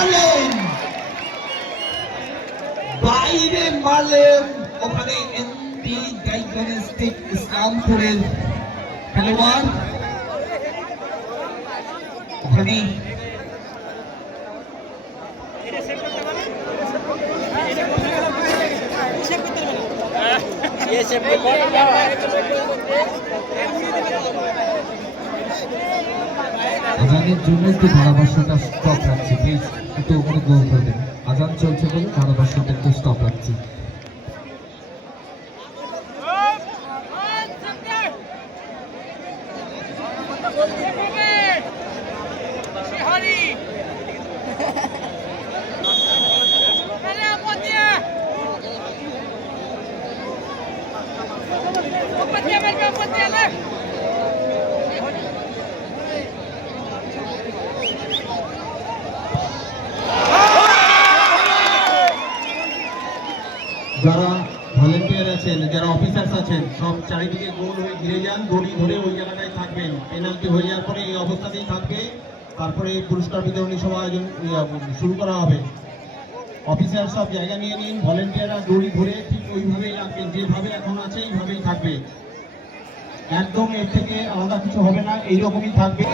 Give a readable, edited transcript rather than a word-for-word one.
মারলেন, বাইরে মারলেন। ওখানে এমপি ডায়াগনস্টিক ইসলামপুরের খেলোয়াড় ওখানে আজানের জন্য একটু ধারাভাষ্যটা স্টপ রাখছি, প্লিজ একটু ওখানে গোল করে দেন। আজান চলছে বলে ধারাভাষ্যটা একটু স্টপ রাখছি। যারা ভলেন্টিয়ার আছেন, যারা অফিসার্স আছেন, সব চারিদিকে গোল হয়ে ঘিরে যান, দড়ি ধরে ওই জায়গাটায় থাকবেন। পেনাল্টি হয়ে যাওয়ার পরে এই অবস্থাতেই থাকবে, তারপরে পুরস্কার বিতরণী সভা আয়োজন শুরু করা হবে। অফিসার সব জায়গা নিয়ে নিন, ভলেন্টিয়াররা দড়ি ধরে ঠিক ওইভাবেই রাখবেন, যেভাবে এখন আছে এইভাবেই থাকবে, একদম এর থেকে আলাদা কিছু হবে না, এইরকমই থাকবে।